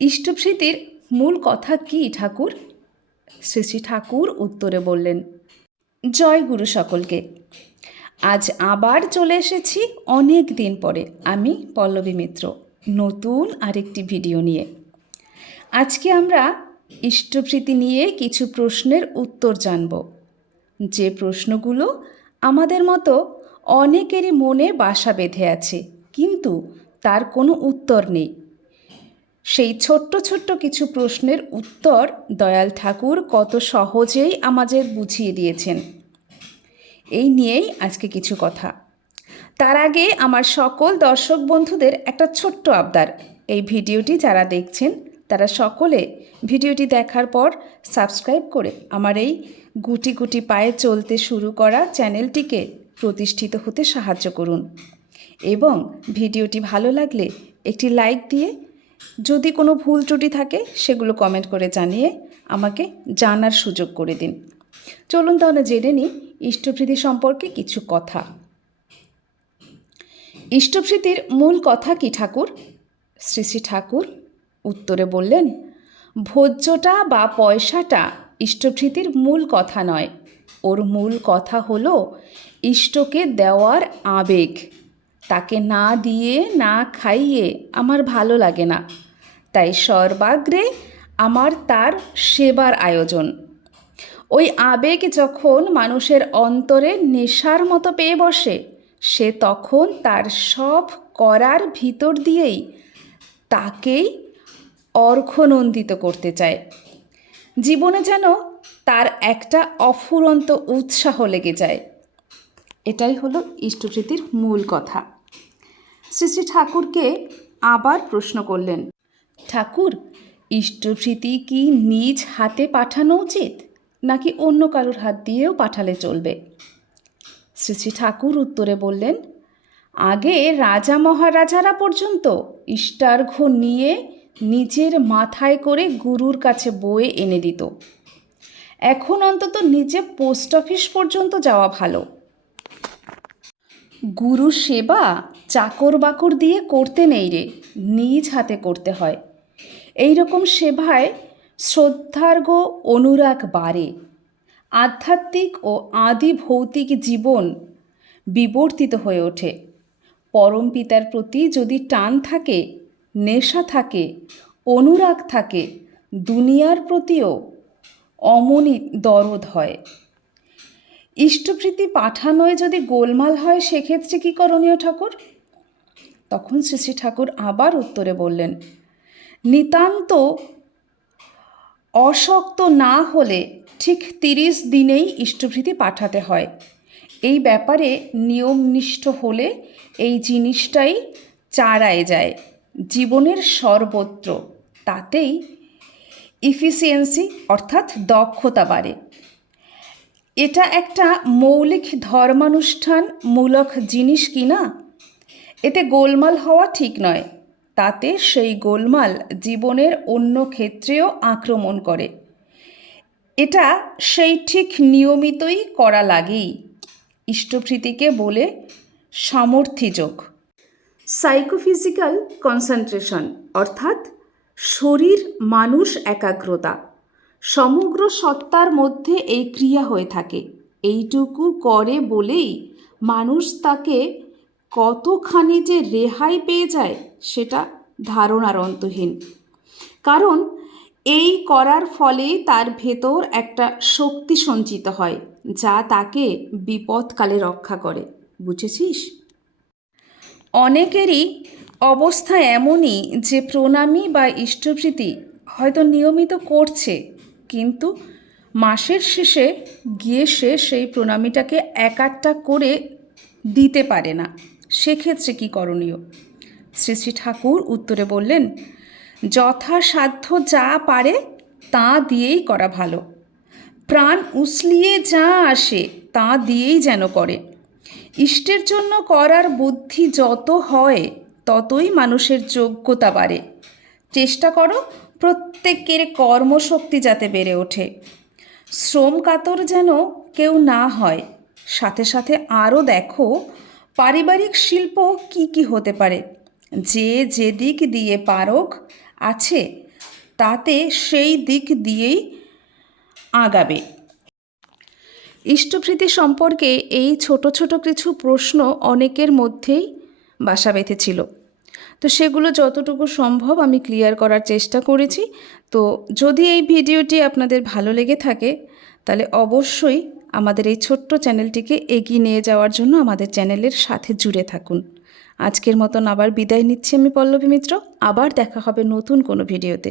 ইষ্টপ্রীতির মূল কথা কি ঠাকুর? শ্রী শ্রী ঠাকুর উত্তরে বললেন, জয় গুরু সকলকে। আজ আবার চলে এসেছি অনেক দিন পরে আমি পল্লবী মিত্র নতুন আরেকটি ভিডিও নিয়ে। আজকে আমরা ইষ্টপ্রীতি নিয়ে কিছু প্রশ্নের উত্তর জানব, যে প্রশ্নগুলো আমাদের মতো অনেকেরই মনে বাসা বেঁধে আছে, কিন্তু তার কোনো উত্তর নেই। সেই ছোট্ট ছোট্ট কিছু প্রশ্নের উত্তর দয়াল ঠাকুর কত সহজেই আমাদের বুঝিয়ে দিয়েছেন। এই নিয়েই আজকে কিছু কথা। তার আগে আমার সকল দর্শক বন্ধুদের একটা ছোট্ট আবদার, এই ভিডিওটি যারা দেখছেন তারা সকলে ভিডিওটি দেখার পর সাবস্ক্রাইব করে আমার এই গুটি গুটি পায়ে চলতে শুরু করা চ্যানেলটিকে প্রতিষ্ঠিত হতে সাহায্য করুন, এবং ভিডিওটি ভালো লাগলে একটি লাইক দিয়ে যদি কোনো ভুল ত্রুটি থাকে সেগুলো কমেন্ট করে জানিয়ে আমাকে জানার সুযোগ করে দিন। চলুন তাহলে জেনে নিই ইষ্টপ্রীতি সম্পর্কে কিছু কথা। ইষ্টপ্রীতির মূল কথা কি ঠাকুর? শ্রী শ্রী ঠাকুর উত্তরে বললেন, ভোজ্যটা বা পয়সাটা ইষ্টপ্রীতির মূল কথা নয়। ওর মূল কথা হলো ইষ্টকে দেওয়ার আবেগ। তাকে না দিয়ে না খাইয়ে আমার ভালো লাগে না, তাই সর্বাগ্রে আমার তার সেবার আয়োজন। ওই আবেগ যখন মানুষের অন্তরে নেশার মতো পেয়ে বসে, সে তখন তার সব করার ভিতর দিয়েই তাকেই অর্ঘ্যনন্দিত করতে চায়। জীবনে যেন তার একটা অফুরন্ত উৎসাহ লেগে যায়। এটাই হলো ইষ্টপ্রীতির মূল কথা। শ্রী শ্রী ঠাকুরকে আবার প্রশ্ন করলেন, ঠাকুর, ইষ্টপ্রীতি কি নিজ হাতে পাঠানো উচিত, নাকি অন্য কারোর হাত দিয়েও পাঠালে চলবে? শ্রী শ্রী ঠাকুর উত্তরে বললেন, আগে রাজা মহারাজারা পর্যন্ত ইষ্টার্ঘ্য নিয়ে নিজের মাথায় করে গুরুর কাছে বয়ে এনে দিত। এখন অন্তত নিজে পোস্ট অফিস পর্যন্ত যাওয়া ভালো। গুরু সেবা চাকর বাকর দিয়ে করতে নেই রে, নিজ হাতে করতে হয়। এই রকম সেবায় শ্রদ্ধার্ঘ অনুরাগ বাড়ে। আধ্যাত্মিক ও আদি ভৌতিক জীবন বিবর্তিত হয়ে ওঠে। পরম পিতার প্রতি যদি টান থাকে, নেশা থাকে, অনুরাগ থাকে, দুনিয়ার প্রতিও অমনি দরদ হয়। ইষ্টপ্রীতি পাঠানোয় যদি গোলমাল হয়, সেক্ষেত্রে কী করণীয় ঠাকুর? তখন শ্রী শ্রী ঠাকুর আবার উত্তরে বললেন, নিতান্ত অশক্ত না হলে ঠিক 30 দিনেই ইষ্টপ্রীতি পাঠাতে হয়। এই ব্যাপারে নিয়মনিষ্ঠ হলে এই জিনিসটাই চারায় যায় জীবনের সর্বত্র। তাতেই ইফিসিয়েন্সি অর্থাৎ দক্ষতা বাড়ে। এটা একটা মৌলিক ধর্মানুষ্ঠানমূলক জিনিস কি না? এতে গোলমাল হওয়া ঠিক নয়। তাতে সেই গোলমাল জীবনের অন্য ক্ষেত্রেও আক্রমণ করে। এটা সেই ঠিক নিয়মিতই করা লাগেই। ইষ্টপ্রীতিকে বলে সামর্থ্যযোগ, সাইকোফিজিক্যাল কনসেন্ট্রেশন, অর্থাৎ শরীর মানুষ একাগ্রতা। সমগ্র সত্তার মধ্যে এই ক্রিয়া হয়ে থাকে। এইটুকু করে বলেই মানুষ তাকে কতখানি যে রেহাই পেয়ে যায় সেটা ধারণার অন্তহীন। কারণ এই করার ফলে তার ভেতর একটা শক্তি সঞ্চিত হয়, যা তাকে বিপদকালে রক্ষা করে। বুঝেছিস? অনেকেরই অবস্থা এমনই যে প্রণামী বা ইষ্টপ্রীতি হয়তো নিয়মিত করছে, কিন্তু মাসের শেষে গিয়ে সে সেই প্রণামীটাকে একটা করে দিতে পারে না। সেক্ষেত্রে কী করণীয়? শ্রী শ্রী ঠাকুর উত্তরে বললেন, যথাসাধ্য যা পারে তা দিয়েই করা ভালো। প্রাণ উসলিয়ে যা আসে তা দিয়েই যেন করে। ইষ্টের জন্য করার বুদ্ধি যত হয় ততই মানুষের যোগ্যতা বাড়ে। চেষ্টা করো প্রত্যেকের কর্মশক্তি যাতে বেড়ে ওঠে। শ্রম কাতর যেন কেউ না হয়। সাথে সাথে আরও দেখো পারিবারিক শিল্প কি কি হতে পারে। যে যেদিক দিয়ে পারক আছে তাতে সেই দিক দিয়েই আগাবে। ইষ্টভৃতি সম্পর্কে এই ছোট ছোট কিছু প্রশ্ন অনেকের মধ্যেই বাসা বেঁধেছিল, তো সেগুলো যতটুকু সম্ভব আমি ক্লিয়ার করার চেষ্টা করেছি। তো যদি এই ভিডিওটি আপনাদের ভালো লেগে থাকে তাহলে অবশ্যই আমাদের এই ছোট্ট চ্যানেলটিকে এগিয়ে নিয়ে যাওয়ার জন্য আমাদের চ্যানেলের সাথে জুড়ে থাকুন। আজকের মতন আবার বিদায় নিচ্ছি আমি পল্লবী মিত্র। আবার দেখা হবে নতুন কোনো ভিডিওতে।